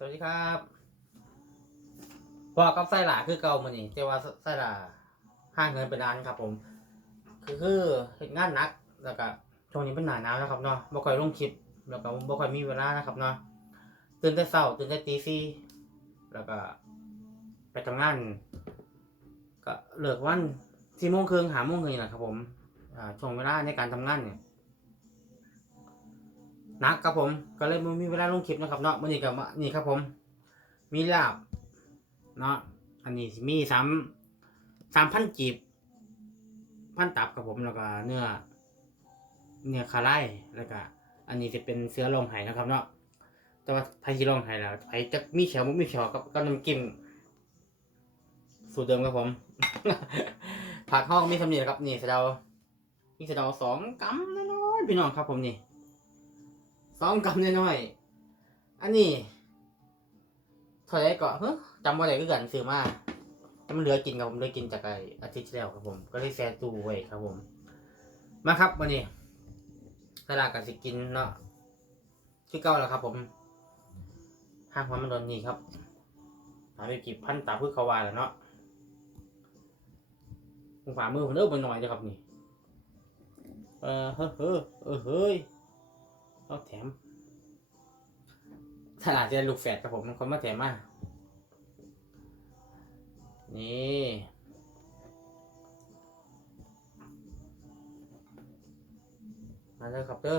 สวัสดีครับบอกกับไส้หลาคือเก่ามานี่แต่ว่าไส้หลาห่างเงินไปนานครับ ผม คือคือเฮ็ดงานนักแล้วก็ช่วงนี้เป็นหนาหนาวนะครับเนาะบ่ค่อยลงคลิปแล้วก็บ่ค่อยมีเวลานะครับเนาะตื่นแต่เช้าตื่นแต่ตีสี่แล้วก็ ไปทำงาน ก็เลิกวันสี่โมงครึ่งหาโมงครึ่งนี่ะครับผมช่วงเวลาในการทำงานเนี่ย นักครับผมก็เลยมีเวลาลงคลิปนะครับเนาะวันนี้ก็มานี่ครับผม มีลาบเนาะอันนี้มีสามสามพันจีบพันตับครับผมแล้วก็เนื้อเนื้อคาไล่แล้วก็อันนี้จะเป็นเสื้อลงไห้นะครับเนาะแต่ว่าไทยที่ลงไห้แล้วไผจะมีเขียวบ่มีเขียวกับกับน้ำจิ้มสูตรเดิมครับผมผักห้องมีสำเนียครับนี่สะเดานี่สะเดาสองกำน้อยๆพี่น้องครับผมนี่ สองกำน้อยๆอันนี้เท่าไรก็เฮ้ยจำว่าอะไรก็กันซื้อมาแต่มันเหลือกินครับผมเหลือกินจากไออาทิตย์ที่แล้วครับผม ก็เลยแซ่ตู้ไว้ครับผม มาครับวันนี้ตลาดกันสิกินเนาะที่เก่าแล้วครับ ผมห้างความมันโดนนี่ครับหาไปกิบพันตาพึ่งเขาวาแล้วเนาะฝ่ามือผมเริ่มไปหน่อยเลยครับนี่ เออเฮ้อเอเออเฮ้ย เอาแถมตลาดเจนลูกแฝดกับผมมันคนมาแถมมานี่มาเลยครับเด้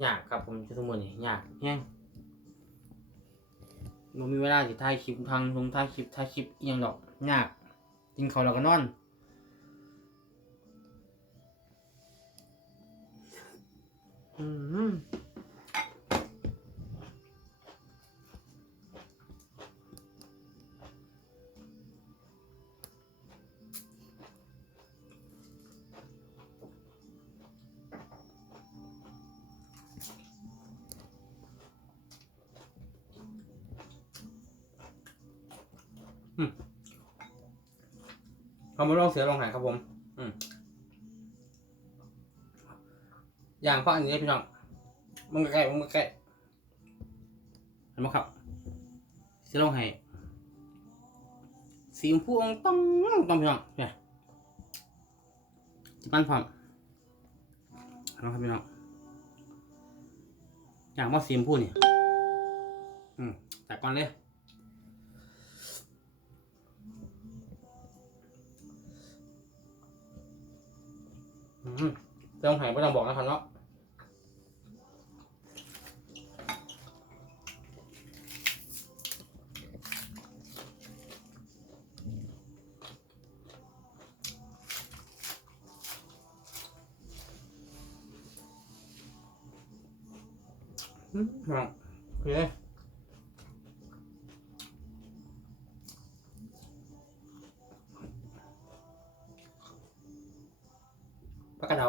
อยากครับผมจะสมุนนี่ยากแห้งมันมีเวลาสิถ่ายคลิปทางลงถ่ายคลิปถ่ายคลิปอหยังดอกยากกินข้าแล้วก็นอน เอามาลองเสือลองหายครับผม อืมอย่างฟังอันนี้พี่น้องมึงใกล้มึงใกล้เห็นไหมครับเสีลองให้สีชมพูองต้องต้องพี่น้องเนี่ยจิปั้นพร้อมเห็นไหมครับพี่น้องอย่างว่าสีชมพูนี่อืมแต่ก่อนเลย อืมเจ้าไห้ไม่ต้องบอกนะครับเนาะอืมครั กกาเดา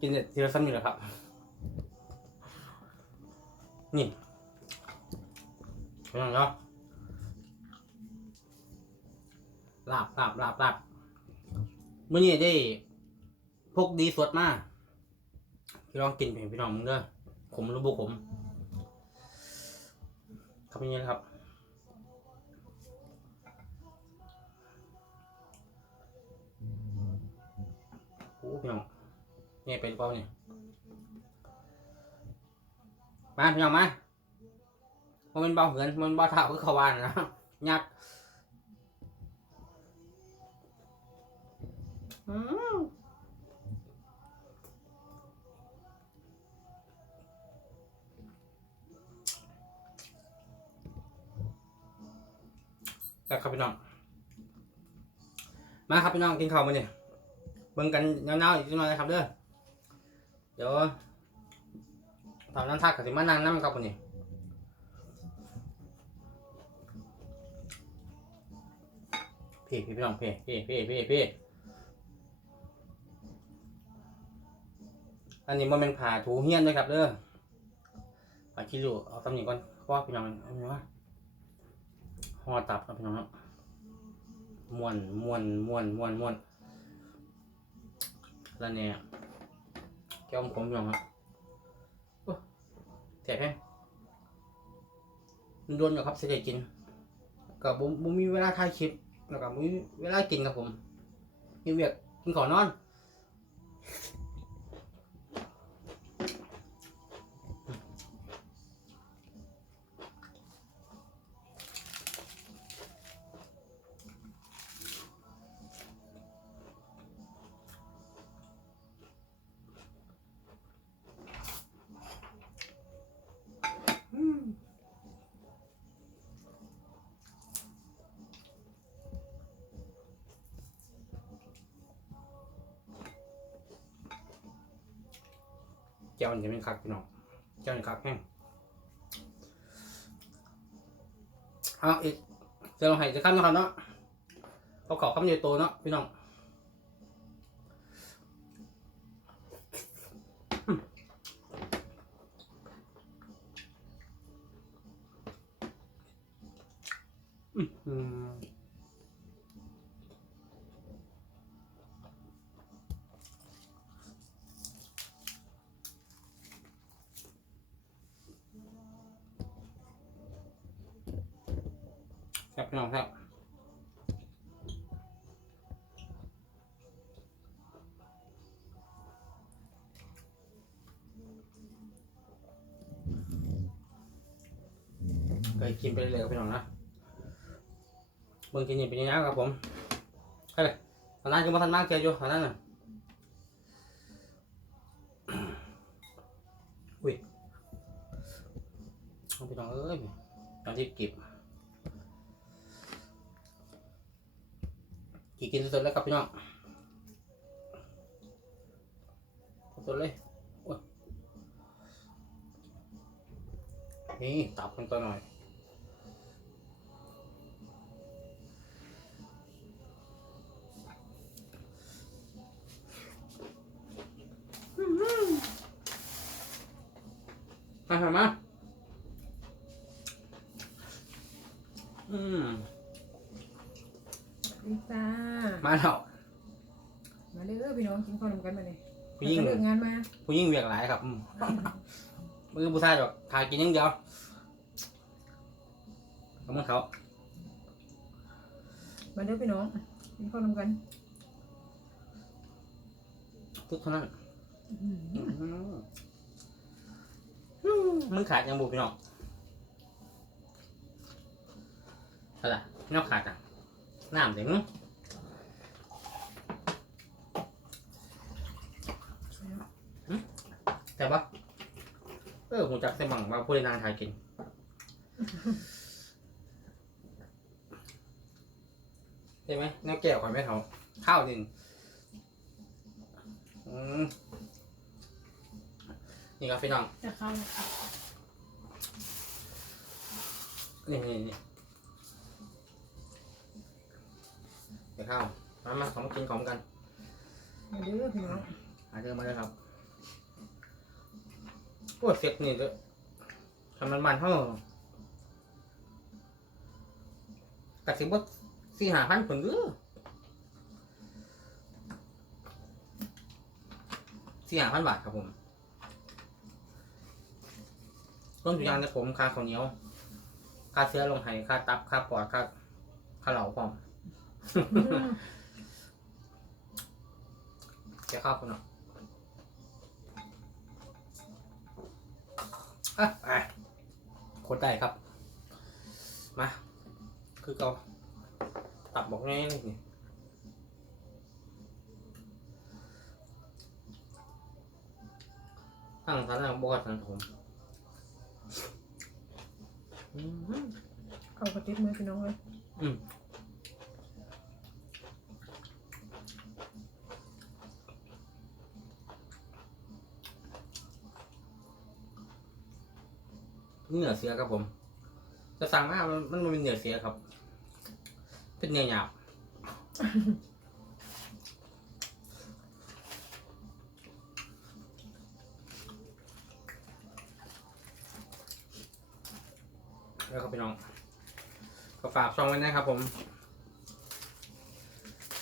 กินเด็ดทีละซ้ำอยู่แล้วครับ นี่เป็นไงเนาะลาบลาบลาบลาบเมื่อนี้ได้พกดีสดมากพี่ลองกินเพี่น้องมึงเด้อขมรือบุขมครับอย่างนี้ครับ นี่เป็นเปล่าเนี่ยมาพี่น้องมามันเป็นเบาเหือนมันเบาเท้าคือเขาวานนะยักอืมครับพี่น้อง มาครับพี่น้องกินข้าวมาเนี่ยเบิ่งกันเงาๆอีกนิดหน่อยนะครับเด้อ เดี๋ยวตอนนั้นทักกับสิมานั่งน้ำครับวันนี้พี่พี่พี่น้องพี่พี่พี่พี่พี่อันนี้มันเป็นผ่าถูเฮี้ยนนะครับเด้อผ่าคิรูเอาตำหนิก่อนว่าพี่น้องเอาไงวะห่อตับครับพี่น้องม้วนม้วนม้วนม้วนม้วนแล้วเนี่ย แก้วผมลองครับแสบแฮะมันโดนอยู่ครับเสียใจกินกับผมมีเวลาถ่ายคลิปแล้วกับมีเวลากินครับผมมีเวียกกินก่อนนอน เจ้ามันจะเป็นคักพี่น้องเจ้ามันคักแห้งเอาอีกเดี๋ยวเราให้จะข้ามนะครับเนาะเขาขอคำเดียวโตเนาะพี่น้องอืม เคยกินไปเรื่อยๆครับพี่น้องนะเบิ่งกินนี่เป็นยังไงครับผมเฮ้ยตอนนั้นก็มาทันมากเจียอยู่ตอนนั้นน่ะอุ้ยเอาพี่น้องเอ้ยตอนที่เก็บกี่กินสดๆแล้วครับพี่น้องสดเลยโอ้ยนี่ตับมันตัวหน่อย มามามาอืมลิซ่ามาแล้วมาเด้อพี่น้องกินข้าวนำกันมาเลยผู้หญิงเลิกงานมาผู้หญิงเวียกหลายครับอืมมือผู้ชายแบบทากินอยังเดียวเอามือเขามาเด้อพี่น้องกินข้าวนำกันทุกเท่านั้น อื้อหืออืม มึงขาดยังบุพี่น้องอะไรพี่น้องขาดอะน้ำถึงแต่ว่าเออผมจักเสมังว่าผู้ใดนางทายกินใช่ไหมน้ำแก้วก่อนไหมเขาข้าวหนึ่งอืม นี่ครับพี่น้องจะเข้านี่นี่นี่เดี๋ยวข้าวมามาของกินของกันมาเด้อพี่น้องมาเดินมาเลยครับโอ้เสียกนี่ด้วยทำมันมันเท่ากระสิบว่าสี่หาพันผลเด้อสี่หาพันบาทครับผม ต้นทุนยางในผมค่าข้าวเหนียวค่าเสื้อลงไห้ค่าตับค่าปอดค่าค่าเหล่าพร้อมจะเข้าคนเนาะอะไปคนได้ครับ มา คือเกาตับบอกง่ายเลยนี่ตั้งฐานะบอดสันผม อืมเขากระติบมือพี่น้องเลยนี่เหนือเสียครับผม จะสั่งมามันมันเป็นเหนือเสียครับ เป็นเนื้อหยาบ แล้วครับพี่น้อง ก็ฝากช่องไว้นะครับผม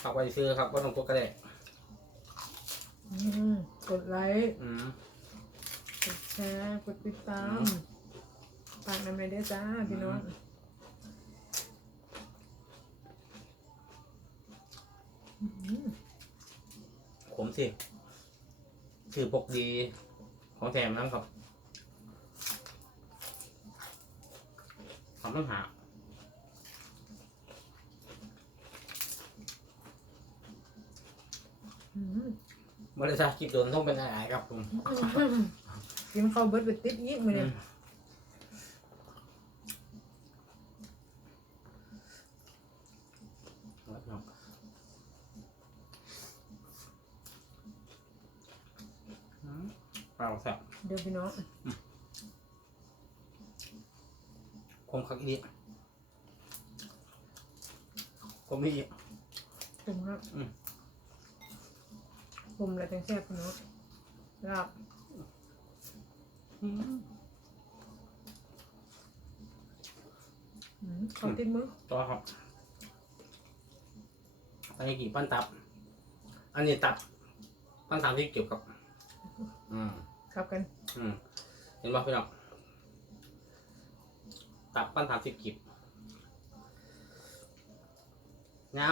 ฝากไว้ซื้อครับว่าต้องกดกระเดะอืมกดไลค์ อืม กดแชร์ กดติดตามอืม ฝากน้ำในเด้อจ้า พี่น้องอืมขมสิถือปกดี ของแถมน้ำครับ ทำต้องหาอืมบริษัทกิจโดนต้องเป็นอะไรครับผมกินข้าวเบิดไปติดอีกมื้ออืเนี่ยมเอาพี่น้องอืมเปล่าแซ่บเดี๋ยวพี่น้อง คมคักอีดีคมนี่อีผมครับอืมผมแล้วจังแซ่บพี่น้องลาบอืมอืมข้าวติดมือต่อครับอันนี้กี่ปั้นตับ อันนี้ตับปั้นตับที่เกี่ยวกับ อืมครับกัน อืมเห็นป่ะพี่น้อง ตับปั้นสามสิบกิบเงา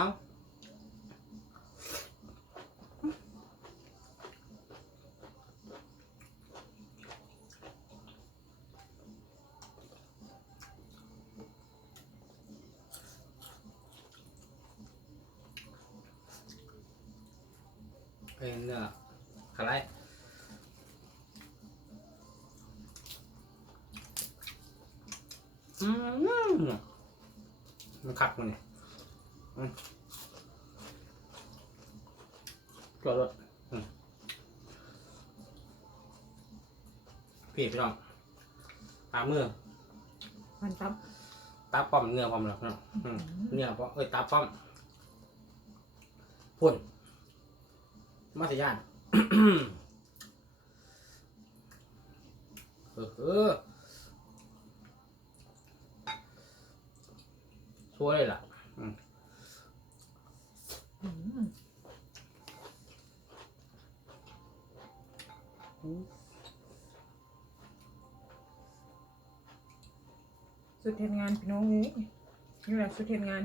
เป็นเนื้อขาไรอืม มันคักมันเนี่ยอืมจอดรถอืมพี่พี่น้องตามมือพันตับตาป้อมเนื้อป้อมหรอกเนาะอืมเนื้อป้อมเอ้ยตาป้อมพุ่นมาสิย่านเออเออ ช่วยเลยล่ะอืมสุดเทนงานพี่น้องเอ้ยนี่แหละสุดเทนงาน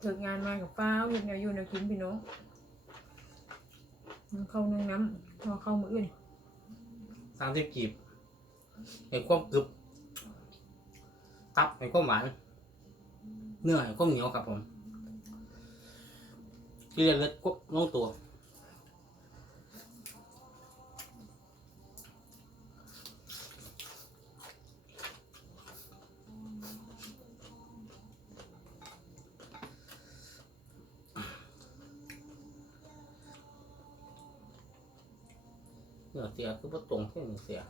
เลิกงานมากับฟ้าวเห็นแนวอยู่แนวกินพี่น้องมันเข้านึ่งน้ำพอเข้ามืออื่นสามสิบกีบเห็นความกรึบตับเห็นความหวาน เนื้อเห็นความเหนียวครับผมเรียกเลือดกบลงตัวเนื้อเสียคือว่าตรงแค่นี้เสีย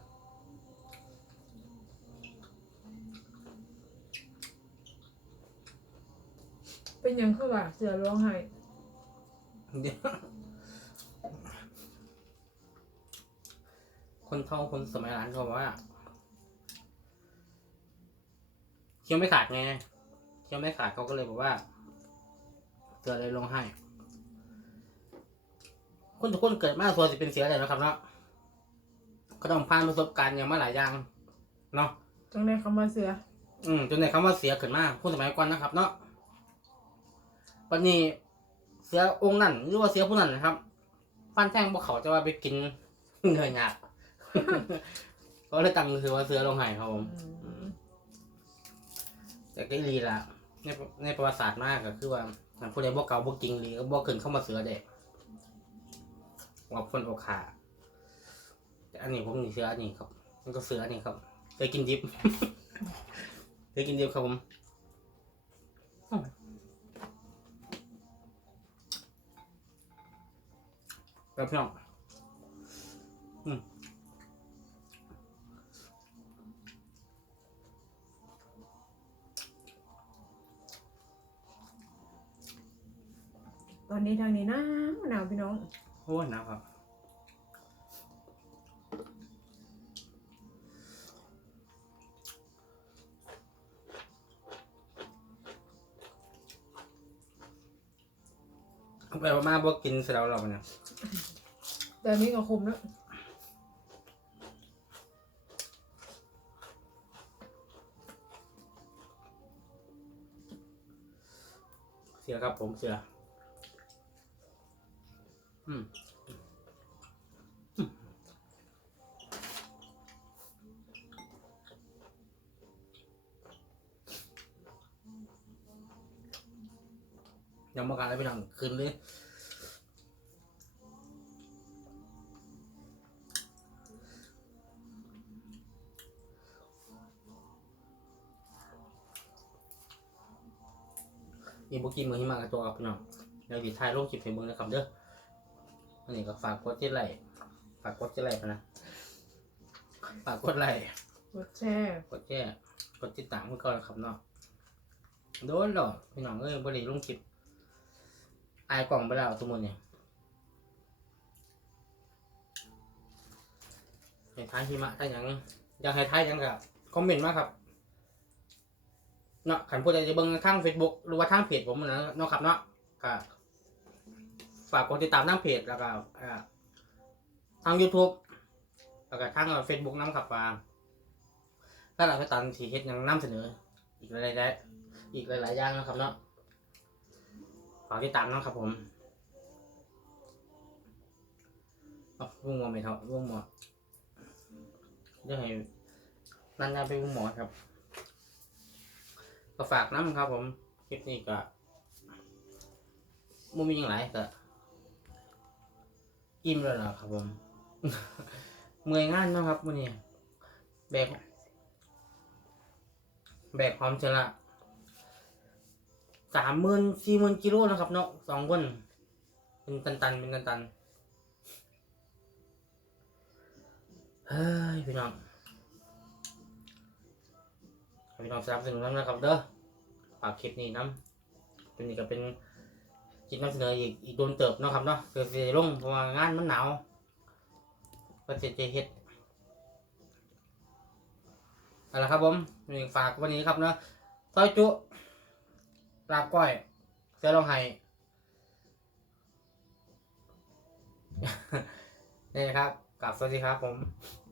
เป็นหยังคือว่าเสือร้องไห้เดี๋ยวคนเท่าคนสมัยร้านเขาบอกว่าเคี้ยวไม่ขาดไงเคี้ยวไม่ขาดเขาก็เลยบอกว่าเสือเลยลงให้คนทุกคนเกิดมาส่วนสิเป็นเสือเลยนะครับเนาะก็ต้องผ่านประสบการณ์อย่างมาหลายอย่างเนาะจังได้คำว่าเสือ อืมจนในคำว่าเสียเกิดมาคนสมัยก่อนนะครับ เนาะ วันนี้เสียองค์นั่นหรือว่าเสียผู้นั้นนะครับฟันแท่งพวกเขาจะว่าไปกินเนื้อหยาบก็เลยตั้งคือว่าเสือลงไห้ครับผม แต่ก็รีละในในประวัติศาสตร์มากก็คือว่าผู้ใดบ่เก่าบ่กิงรีก็บ่เกินเข้ามาเสือเด็กว่าคนอกขาแต่อันนี้ผมนี่เสืออันนี้ครับ มันก็เสืออันนี้ครับเคยกินดิบเคยกินดิบครับผม ครับพี่น้องตอนนี้ทางนี้หนาวหนาวพี่น้อง โอ้ยหนาวครับ ไปว่ามาบ่กินเสร็จแล้วเราเนี่ย แต่อันนี้ก็คมแล้วเสียครับผมเสียอืมยังมาการอะไรไปทางคืนเลย อีบุกี้มือหิมะกับตัวกับพี่น้องเดี๋ยวดิถ่ายรูปคลิปให้เบิ่งนะครับเด้ออันนี้ก็ฝากกดติดไลค์ฝากกดติดไลค์พะนะฝากกดไลค์รสแช่กดแชร์กดติดตามเพื่อนก่อนครับเนาะโดนหรอกพี่น้องเอ้ยบริลงคลิปอายกล่องไปแล้วทุกคนเนี่ยให้ท้ายหิมะถ้าหยังอยากให้ท้ายหยังกับคอมเมนต์มาครับ เนาะขันผู้ใดจะเบิ่งทาง Facebook หรือว่าทางเพจผมนะเนาะครับเนาะก็ฝากกดติดตามทางเพจแล้วก็ทาง YouTube แล้วก็ทางเฟซบุ๊กน้ำครับว่าถ้าเราไปตันสีเฮ็ดยังนำเสนอ อีกหลายๆอีกหลายๆอย่างนะครับเนาะฝากติดตามนะครับผมเอาวงหมอไม่เท่าวงหมอเดี๋ยวให้นั่นจะไปวงหมอครับ ก็ฝากน้ำครับผม คลิปนี้ก็มุมีอย่างไรก็อิ่มแล้วนะครับผม เมื่อยงานมากครับวันนี้ แบก แบกความชละสามหมื่นสี่หมื่นกิโลนะครับเนาะสองคนเป็นตันตันๆเป็นตันตันๆเฮ้ยพี่น้องพี่น้องสนับสนุนน้ำนะครับเด้อ ฝากคลิปนี้น้ำเป็นนี่ก็เป็นคลิปนำเสนออีกอีกโดนเติบเนาะครับเนาะเกิดสิลงเพราะว่างานมันหนาวก็จะจเฮ็ดเอาละครับผมนี่ฝากวันนี้ครับเนาะซอยจุลาบก้อย เสือลองไห้นี่นะครับกลับสวัสดีครับผม